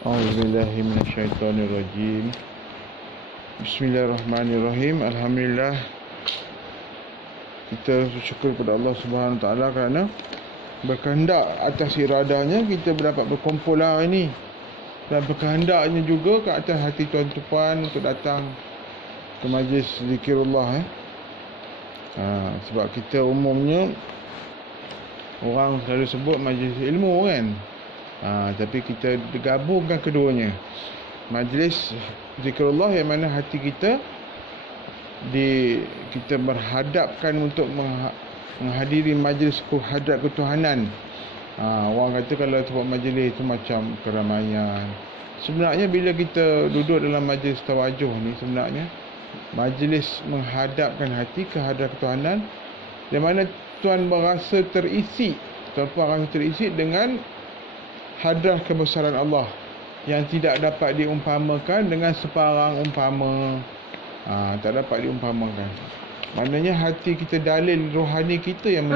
A'udzubillahiminasyaitonirrajim. Bismillahirrahmanirrahim. Alhamdulillah, kita bersyukur kepada Allah Subhanahu Wa Taala kerana berkehendak atas iradanya kita berdapat berkumpul hari ini, dan berkehendaknya juga ke atas hati tuan-tuan untuk datang ke majlis zikirullah. Sebab kita umumnya orang selalu sebut majlis ilmu kan, tapi kita gabungkan keduanya. Majlis zikrullah yang mana hati kita kita berhadapkan untuk menghadiri majlis hadrat ketuhanan. Orang kata kalau tempat majlis itu macam keramaian. Sebenarnya bila kita duduk dalam majlis tawajuh ni, sebenarnya majlis menghadapkan hati ke hadrat ketuhanan, di mana tuan berasa terisi, tuan-puan rasa terisi dengan hadrah kebesaran Allah yang tidak dapat diumpamakan dengan separang umpama. Tak dapat diumpamakan. Maknanya hati kita, dalil rohani kita yang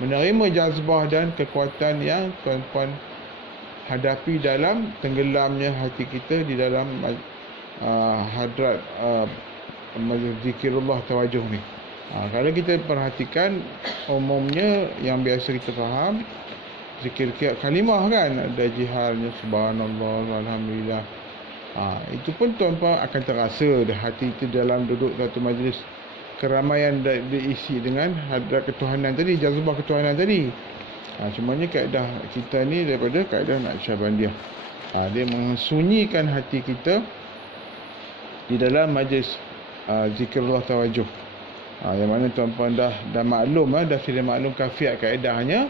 menerima jazbah dan kekuatan yang tuan-puan hadapi dalam tenggelamnya hati kita di dalam hadrat zikirullah tawajuh ni. Kalau kita perhatikan, umumnya yang biasa kita faham zikir kalimah kan, ada jiharnya subhanallah, alhamdulillah. Itu pun tuan-puan akan terasa hati itu dalam duduk satu majlis keramaian diisi dengan hadrat ketuhanan tadi, jazbah ketuhanan tadi. Cumanya kaedah kita ni daripada kaedah Naqsyabandiyah. Dia mensunyikan hati kita di dalam majlis zikrullah tawajuh. Yang mana tuan-puan dah maklum, dah sudah maklum kafiat kaedahnya.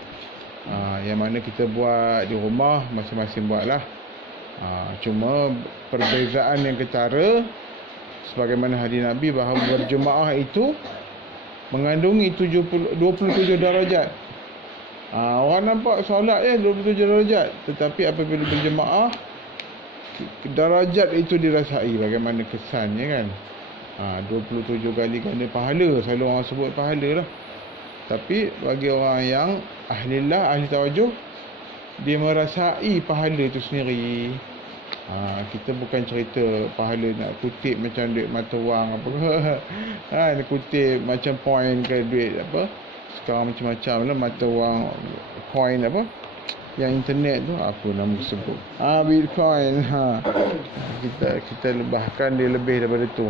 Yang mana kita buat di rumah, masing-masing buatlah. Cuma perbezaan yang ketara, sebagaimana hadis Nabi bahawa berjemaah itu mengandungi 27 darajat. Orang nampak solat 27 darajat, tetapi apabila berjemaah, darajat itu dirasai bagaimana kesannya kan. 27 kali ganda pahala, selalu orang sebut pahala lah. Tapi bagi orang yang ahlillah, ahli tawajuh, dia merasai pahala itu sendiri. Kita bukan cerita pahala nak kutip macam duit mata wang apa kan, kutip macam poin ke duit apa, sekarang macam-macam lah mata wang, coin apa yang internet tu, apa nama sebut, Bitcoin. Kita lebahkan dia lebih daripada tu.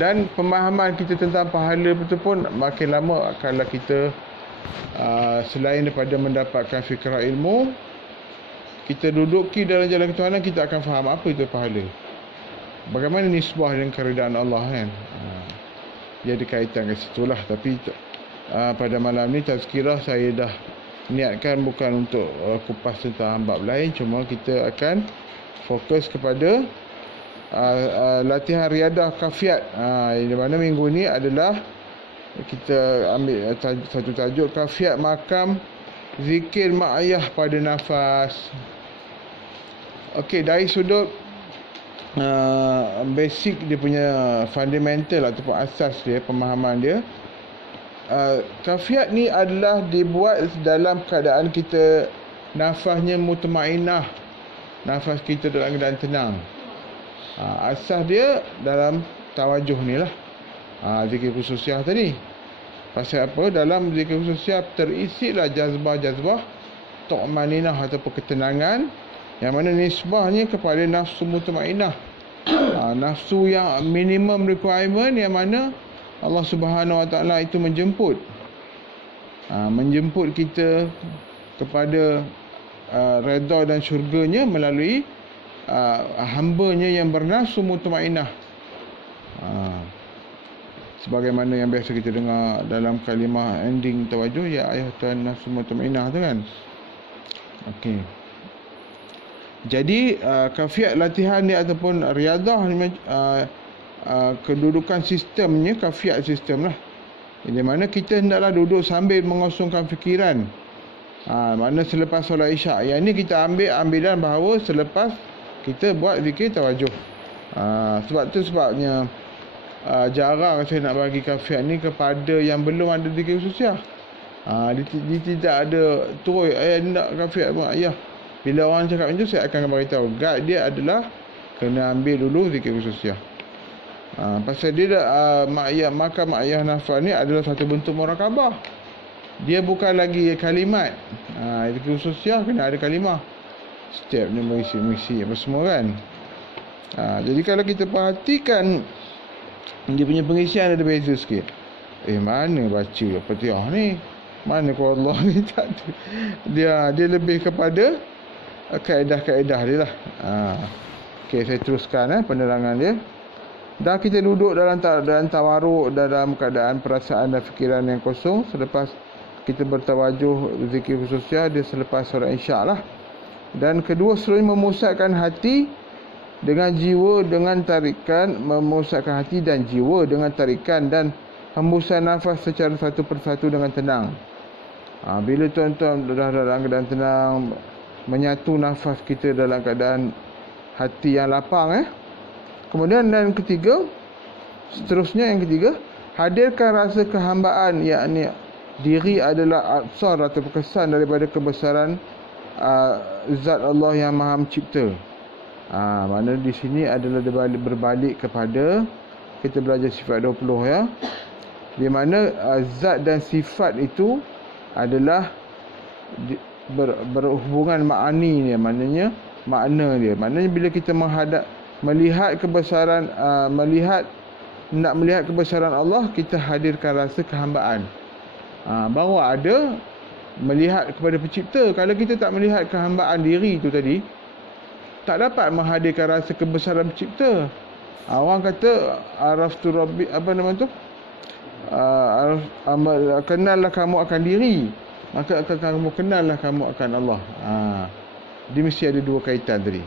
Dan pemahaman kita tentang pahala itu pun makin lama kalau kita selain daripada mendapatkan fikrah ilmu, kita duduki dalam jalan ketuhanan, kita akan faham apa itu pahala, bagaimana nisbah dan keridaan Allah kan. Dia ada kaitan ke situlah. Tapi pada malam ni tazkirah saya dah niatkan bukan untuk kupas tentang bab lain, cuma kita akan fokus kepada latihan riadah kafiat. Di mana minggu ni adalah kita ambil satu tajuk, kafiat makam zikir mak ayah pada nafas. Okey, dari sudut basic dia punya fundamental ataupun asas dia, pemahaman dia, kafiat ni adalah dibuat dalam keadaan kita nafasnya mutmainah, nafas kita dalam keadaan tenang. Asas dia dalam tawajuh ni lah, zikir khususiyah tadi. Pasal apa? Dalam zikir khususiyah terisilah jazbah-jazbah tu'maninah ataupun ketenangan, yang mana nisbahnya kepada nafsu mutmainah, nafsu yang minimum requirement, yang mana Allah Subhanahu Wa Taala itu menjemput kita kepada redha dan syurganya melalui hambanya yang bernafsu mutmainah. Sebagaimana yang biasa kita dengar dalam kalimah ending tawajuh, ya ayah Tuhan nafsu mutmainah tu kan. Okey. Jadi kafiat latihan ni ataupun riadah ni, kedudukan sistemnya kafiat sistem lah. Di mana kita hendaklah duduk sambil mengosongkan fikiran. Mana selepas solat isyak. Yang ni kita ambilan bahawa selepas kita buat zikir tawajuh. Sebab tu sebabnya jarang saya nak bagi kafiat ni kepada yang belum ada zikir khususiyah. Dia tidak ada terus nak kafiat mak ayah. Bila orang cakap macam tu, saya akan beritahu guide dia adalah kena ambil dulu zikir khususiyah. Pasal dia mak ayah nafas ni adalah satu bentuk murakabah. Dia bukan lagi kalimat. Zikir khususiyah kena ada kalimah. Setiap ni mengisi apa semua kan. Jadi kalau kita perhatikan dia punya pengisian ada beza sikit. Mana baca Fatihah ni? Mana Allah ni? Tak ada. Dia lebih kepada kaedah-kaedah dia lah. Okey, saya teruskan penerangan dia. Dah kita duduk dalam tawaruk, dalam keadaan perasaan dan fikiran yang kosong. Selepas kita bertawajuh zikir khususiyah, dia selepas solat isyak lah. Dan kedua, seluruhnya memusatkan hati dengan jiwa dengan tarikan, memusatkan hati dan jiwa dengan tarikan dan hembusan nafas secara satu persatu dengan tenang. Bila tuan-tuan dah dalam keadaan tenang, menyatu nafas kita dalam keadaan hati yang lapang. Kemudian dan ketiga, seterusnya yang ketiga, hadirkan rasa kehambaan, yakni diri adalah absar atau kesan daripada kebesaran zat Allah yang Maha Mencipta. Mana di sini adalah berbalik kepada kita belajar sifat 20 ya. Di mana zat dan sifat itu adalah berhubungan ma'ani dia, maknanya makna dia. Maknanya bila kita melihat kebesaran nak melihat kebesaran Allah, kita hadirkan rasa kehambaan. Baru ada melihat kepada pencipta. Kalau kita tak melihat kehambaan diri itu tadi, tak dapat menghadirkan rasa kebesaran pencipta. Orang kata araftu rabbi, apa nama tu? Kenallah kamu akan diri, maka kamu kenallah kamu akan Allah. Dia mesti ada dua kaitan tadi.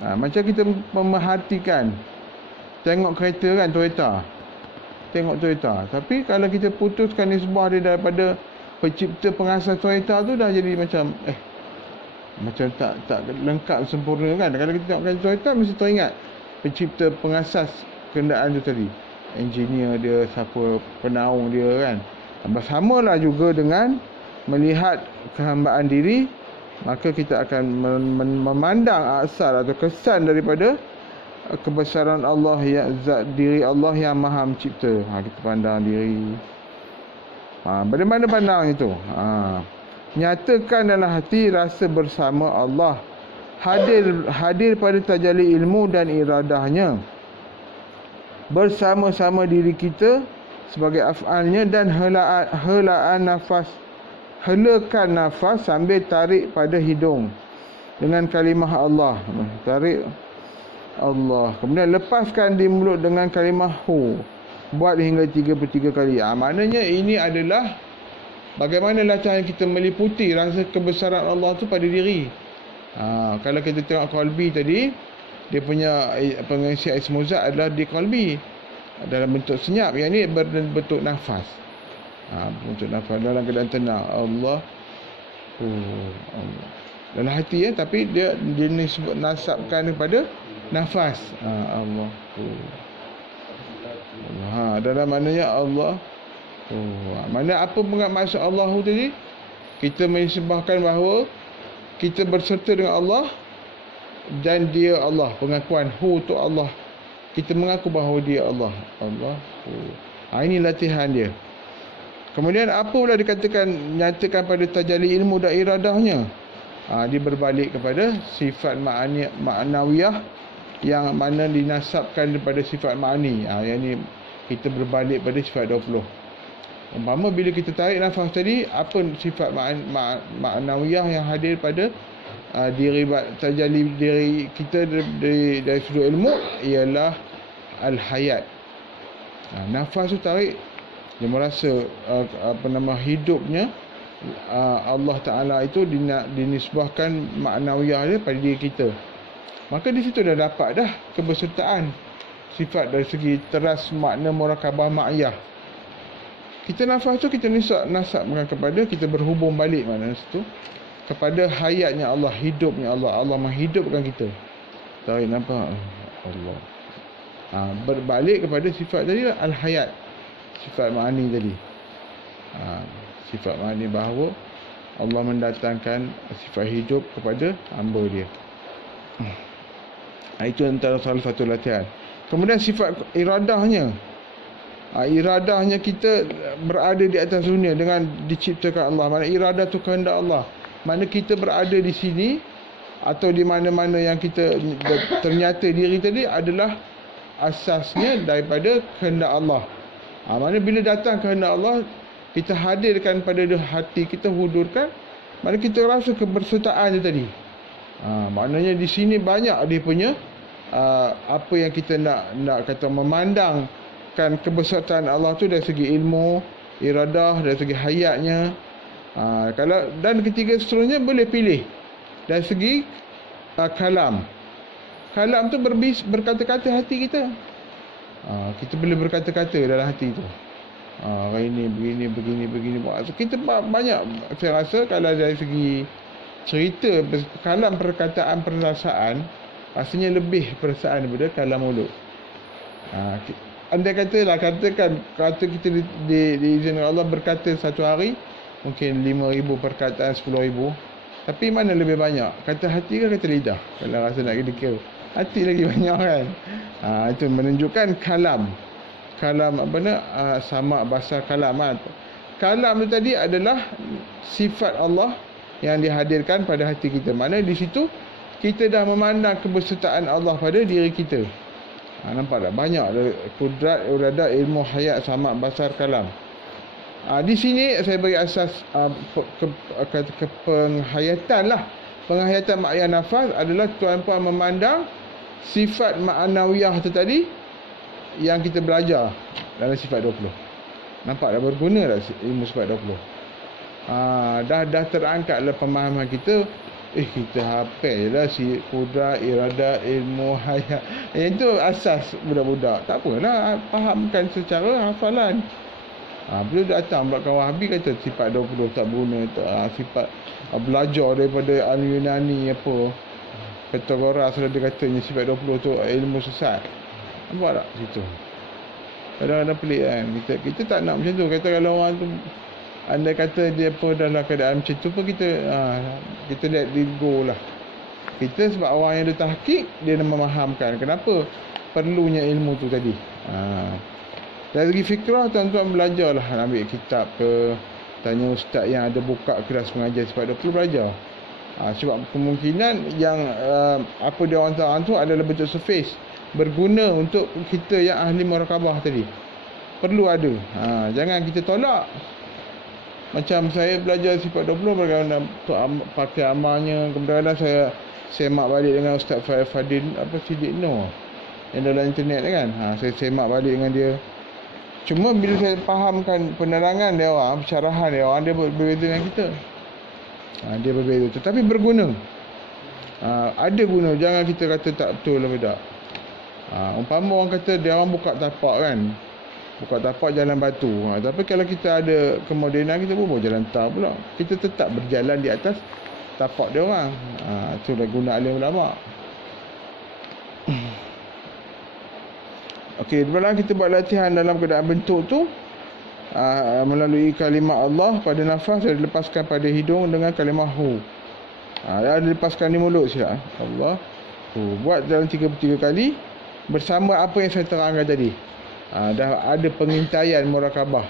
Macam kita memerhatikan, tengok kereta kan, Toyota. Tengok Toyota. Tapi kalau kita putuskan nisbah dia daripada pencipta pengasas Toyota tu, dah jadi macam tak lengkap sempurna kan. Kalau kita tengok Toyota, mesti teringat pencipta pengasas kenderaan tu tadi, engineer dia, siapa penaung dia kan. Bersamalah juga dengan melihat kehambaan diri, maka kita akan memandang asal atau kesan daripada kebesaran Allah, yang zat diri Allah yang Maha Mencipta. Kita pandang diri. Bagaimana pandang itu? Nyatakan dalam hati rasa bersama Allah, hadir pada tajalli ilmu dan iradahnya, bersama-sama diri kita sebagai af'alnya, dan helaan nafas, helakan nafas sambil tarik pada hidung dengan kalimah Allah. Tarik Allah, kemudian lepaskan di mulut dengan kalimah hu. Buat hingga 33 kali. Maknanya ini adalah bagaimana latihan kita meliputi rasa kebesaran Allah tu pada diri. Kalau kita tengok qalbi tadi, dia punya pengisi ismu zat adalah di qalbi dalam bentuk senyap, yang ni berbentuk nafas. Bentuk nafas dalam keadaan tenang. Allah, Allah dalam hati ya, tapi dia nasabkan kepada nafas. Allah, Allah. Dalam maknanya Allah. Mana apa maksud Allah tadi? Kita menyembahkan bahawa kita berserta dengan Allah dan dia Allah. Pengakuan hu tu Allah. Kita mengaku bahawa dia Allah. Allah. Ini latihan dia. Kemudian apa pula dikatakan nyatakan pada tajalli ilmu dan iradahnya? Dia berbalik kepada sifat ma'nawiyah yang mana dinasabkan daripada sifat ma'ani. Yang ni kita berbalik pada sifat 20. Umpama bila kita tarik nafas tadi, apa sifat ma'nawiyah yang hadir pada diri tajalli diri kita dari sudut ilmu, ialah al-hayat. Nafas tu tarik, dia merasa hidupnya Allah Ta'ala itu dinisbahkan ma'nawiyah dia pada diri kita. Maka di situ dah dapat dah kebersertaan sifat dari segi teras makna murakabah ma'iyah. Kita nafas tu kita nasabkan kepada, kita berhubung balik makna situ kepada hayatnya Allah, hidupnya Allah. Allah menghidupkan kita. Tarik nampak Allah. Berbalik kepada sifat tadi lah, al-hayat, sifat ma'ani tadi. Sifat ma'ani bahawa Allah mendatangkan sifat hidup kepada hamba dia. Itu antara salah satu latihan. Kemudian sifat iradahnya. Iradahnya kita berada di atas dunia dengan diciptakan Allah. Mana iradah tu kehendak Allah. Mana kita berada di sini atau di mana-mana yang kita ternyata diri tadi adalah asasnya daripada kehendak Allah. Mana bila datang kehendak Allah, kita hadirkan pada hati kita, hudurkan, mana kita rasa kebersertaan dia tadi. Maknanya di sini banyak dia punya apa yang kita nak kata memandangkan kebersertaan Allah tu dari segi ilmu, iradah, dari segi hayatnya. Dan ketiga seterusnya boleh pilih dari segi kalam. Kalam tu berkata-kata hati kita. Kita boleh berkata-kata dalam hati tu. Hari ni begini. Kita banyak, saya rasa kalau dari segi cerita, kalam perkataan perasaan, rasanya lebih perasaan daripada kalam mulut. Andai katakan kita diizinkan Allah berkata satu hari mungkin 5,000 perkataan, 10,000. Tapi mana lebih banyak? Kata hati ke kata lidah? Kalau rasa nak kira hati lagi banyak kan. Itu menunjukkan kalam. Kalam sama basar kalam. Kalam itu tadi adalah sifat Allah yang dihadirkan pada hati kita. Mana di situ kita dah memandang kebersertaan Allah pada diri kita. Nampak tak? Banyak kudrat, iradah, ilmu, hayat, sama basar kalam. Di sini saya bagi asas penghayatan lah. Penghayatan ma'iyah nafas adalah tuan-puan memandang sifat ma'anawiyah tu tadi yang kita belajar dalam sifat 20. Nampak dah berguna dah ilmu sifat 20. Dah terangkatlah pemahaman kita. Kita hafal je lah si kudrat, iradah, ilmu, hayat. Itu asas budak-budak. Tak apalah, fahamkan secara hafalan. Bila datang belakang Wahabi kata sifat 20 tak guna, sifat belajar daripada Al-Yunani apa, Pythagoras sudah dia katanya sifat 20 tu ilmu sesat. Nampak tak situ? Kadang-kadang pelik kan. Kita tak nak macam tu. Kata kalau orang tu andai kata dia pun dalam keadaan macam tu pun kita let it go lah. Kita sebab orang yang ada tahqiq, dia nak memahamkan kenapa perlunya ilmu tu tadi. Dari segi fikrah, tuan-tuan belajar lah, ambil kitab ke, tanya ustaz yang ada buka kelas pengajian sifat 20, belajar. Sebab kemungkinan yang apa dia orang tahu tu adalah bentuk surface, berguna untuk kita yang ahli muraqabah tadi. Perlu ada. Jangan kita tolak. Macam saya belajar sifat 20, kadang-kadang pakai amalnya, kadang-kadang saya semak balik dengan Ustaz Fadil Sidik Nur yang dalam internet kan. Saya semak balik dengan dia. Cuma bila saya fahamkan penerangan dia orang, syarahan dia orang, dia berbeza dengan kita. Dia berbeza, tetapi berguna. Ada guna. Jangan kita kata tak betul lah, tak. Umpama orang kata dia orang buka tapak kan, buka tapak jalan batu. Tapi kalau kita ada kemodenan, kita buat jalan tar pula. Kita tetap berjalan di atas tapak dia orang. Itulah guna alim ulama. Okey, dalam kita buat latihan dalam keadaan bentuk tu, melalui kalimah Allah pada nafas, dan dilepaskan pada hidung dengan kalimah hu. Dan dilepaskan di mulut silap. Allah. Buat dalam 3 kali bersama apa yang saya terangkan tadi. Dah ada pengintaian muraqabah.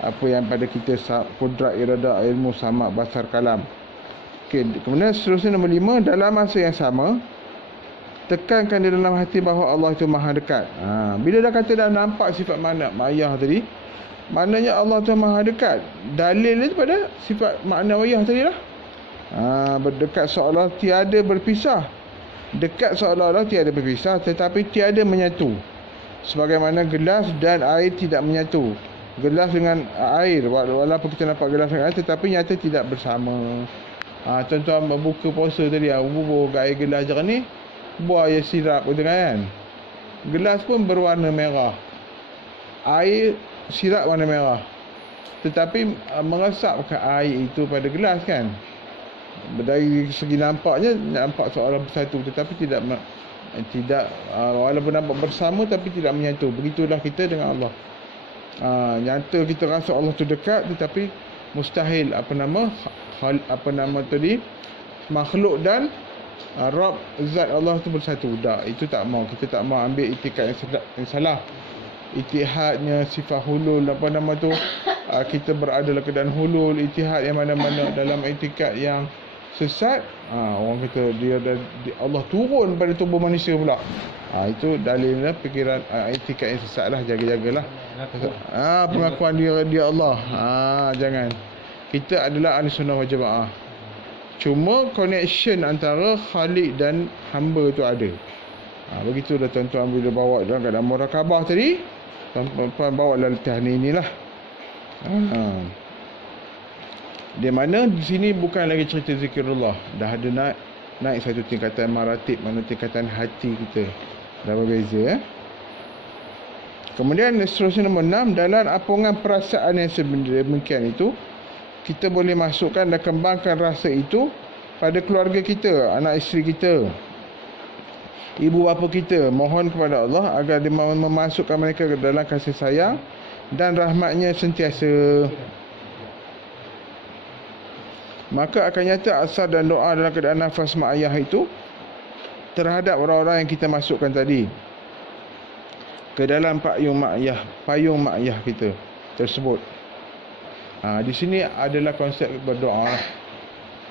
Apa yang pada kita kudrat, iradah, ilmu, sama, basar, kalam. Okey, kemudian seterusnya nombor 5, dalam masa yang sama tekankan di dalam hati bahawa Allah itu maha dekat. Bila dah kata dah nampak sifat makna ma'iyah tadi, maknanya Allah itu maha dekat. Dalil itu pada sifat makna ma'iyah tadi lah. Berdekat seolah tiada berpisah. Dekat seolah-olah tiada berpisah, tetapi tiada menyatu. Sebagaimana gelas dan air tidak menyatu. Gelas dengan air, walaupun kita nampak gelas dengan air, tetapi nyata tidak bersama. Tuan-tuan buka puasa tadi, bubuh air gelas jernih, buah air sirap kan. Gelas pun berwarna merah, air sirap warna merah, tetapi meresapkan air itu pada gelas kan. Dari segi nampaknya nampak seolah bersatu, tetapi tidak Tidak walaupun nampak bersama tapi tidak menyatu. Begitulah kita dengan Allah. Nyata kita rasa Allah tu dekat, tetapi mustahil makhluk dan Rabb zat Allah tu bersatu. Tak, itu tak mau. Kita tak mau ambil itikad yang salah. Itihadnya sifat hulul kita berada dalam keadaan hulul. Itihad yang mana-mana dalam itikad yang sesat, orang kata Allah turun pada tubuh manusia pula. Itu dalilnya fikiran itikad yang sesat lah. Jaga-jagalah pengakuan dia Allah. Jangan. Kita adalah ahli sunnah wal jamaah. Cuma connection antara Khalik dan hamba tu ada. Begitu dah tuan-tuan bila bawa dalam keadaan murakabah tadi, tuan-tuan bawa dalam latihan inilah. Di mana di sini bukan lagi cerita zikrullah, dah ada naik satu tingkatan maratib, mana tingkatan hati kita. Dah berbeza. Kemudian seterusnya nombor 6, dalam apungan perasaan yang sedemikian itu, kita boleh masukkan dan kembangkan rasa itu pada keluarga kita, anak isteri kita, ibu bapa kita. Mohon kepada Allah agar dia memasukkan mereka ke dalam kasih sayang dan rahmatnya sentiasa. Maka akan nyata asar dan doa dalam keadaan nafas mak ayah itu terhadap orang-orang yang kita masukkan tadi ke dalam payung mak ayah kita tersebut. Di sini adalah konsep berdoa.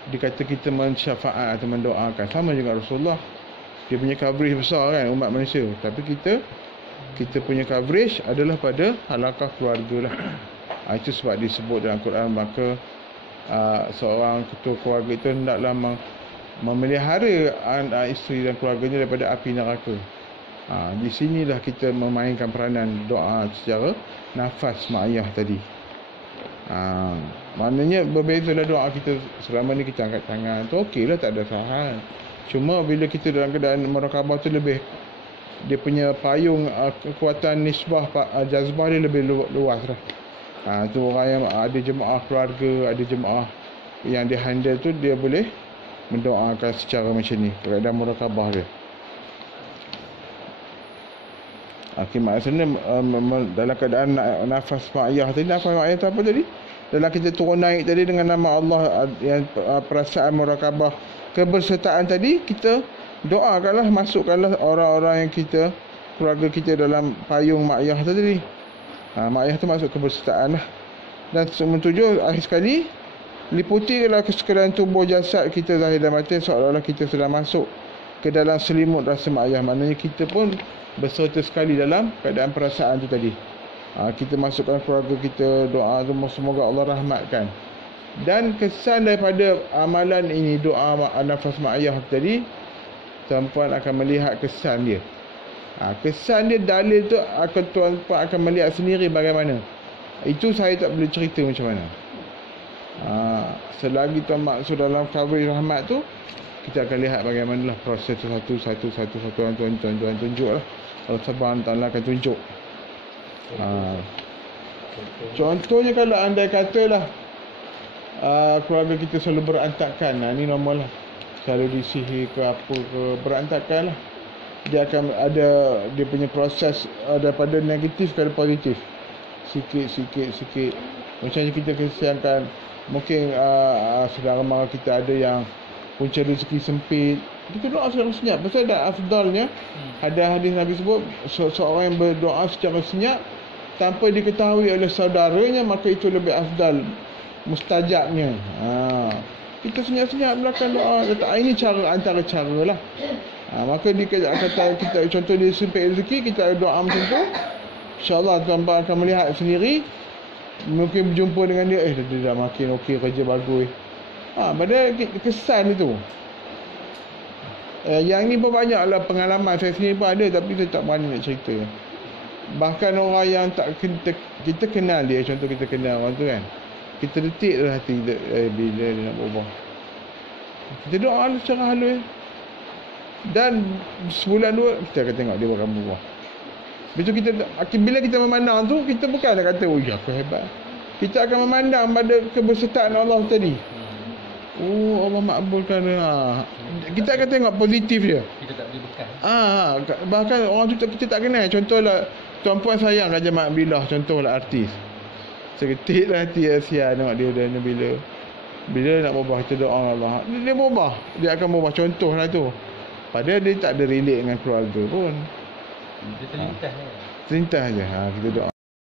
Dikata kita mensyafaat atau mendoakan, sama juga Rasulullah. Dia punya coverage besar kan umat manusia, tapi kita punya coverage adalah pada halakah keluarga lah. Itu sebab disebut dalam Quran, maka seorang ketua keluarga itu hendaklah memelihara anak isteri dan keluarganya daripada api neraka. Di sinilah kita memainkan peranan doa secara nafas mak ayah tadi. Maknanya berbezalah doa kita. Selama ni kita angkat tangan tu okeylah, tak ada salah. Cuma bila kita dalam keadaan murakabah tu lebih, dia punya payung kekuatan nisbah jazbah dia lebih luas lah. Tu orang yang ada jemaah keluarga, ada jemaah yang dia handle tu, dia boleh mendoakan secara macam ni keadaan murakabah dia. Maksudnya dalam keadaan nafas mak ayah tadi, nafas mak ayah tu apa tadi? Dalam kita turun naik tadi dengan nama Allah, yang perasaan murakabah kebersertaan tadi, kita doakanlah, masukkanlah orang-orang yang kita, keluarga kita dalam payung mak ayah tadi. Mak ayah tu masuk kebersertaan lah. Dan menuju akhir sekali, liputilah kesekalian tubuh jasad kita zahir dan batin, seolah-olah kita sedang masuk ke dalam selimut rasa mak ayah. Maknanya kita pun berserta sekali dalam keadaan perasaan tu tadi. Kita masukkan keluarga kita, doa tu semoga Allah rahmatkan. Dan kesan daripada amalan ini, doa nafas mak ayah tadi, tuan-puan akan melihat kesan dia. Kesan dia, dalil tu tuan-puan akan melihat sendiri bagaimana. Itu saya tak boleh cerita macam mana. Selagi tuan maksud dalam coverage rahmat tu, kita akan lihat bagaimanalah proses satu tuan tunjuk lah. Allah Subhanahu Taala akan tunjuk. Contohnya kalau andai katalah keluarga kita selalu berantakan, ni normal lah. Selalu disihir ke apa ke, berantakan lah. Dia akan ada dia punya proses daripada negatif ke positif. Sikit. Macam kita kesiankan, mungkin saudara mara kita ada yang punca rezeki sempit, kita doa secara senyap. Pasal ada afdalnya, ada hadis Nabi sebut, seorang yang berdoa secara senyap tanpa diketahui oleh saudaranya, maka itu lebih afdal mustajabnya. Kita senyap-senyap belakang doa. Ini cara, antara cara lah. Maka kata kita contoh dia sempit rezeki, kita doa macam tu, InsyaAllah tuan-tuan akan melihat sendiri. Mungkin berjumpa dengan dia, dia dah makin okey, kerja bagus. Pada kesan itu. Yang ni pun banyaklah pengalaman saya sendiri pun ada, tapi saya tak berani nak cerita. Bahkan orang yang tak kita kenal dia, contoh kita kenal orang tu kan, kita detik dah hati bila dia nak berubah. Kita doa secara halus, dan sebulan dua kita akan tengok dia akan berubah. Bila kita memandang tu, kita bukan nak kata, oh ya aku hebat. Kita akan memandang pada kebersertaan Allah tadi. Oh, Allah makbulkan. Kita akan tengok positif dia. Kita tak boleh bekas. Bahkan orang tu kita tak kenal. Contohlah tuan puan sayang Raja Mak Bilah, contohlah artis. Seketik lah hati Asia tengok dia dan bila nak berubah kita doa Allah. Dia berubah. Dia akan berubah, contohlah tu. Padahal dia tak ada relate dengan keluarga pun. Dia terlintas je. Terlintas je. Kita doa.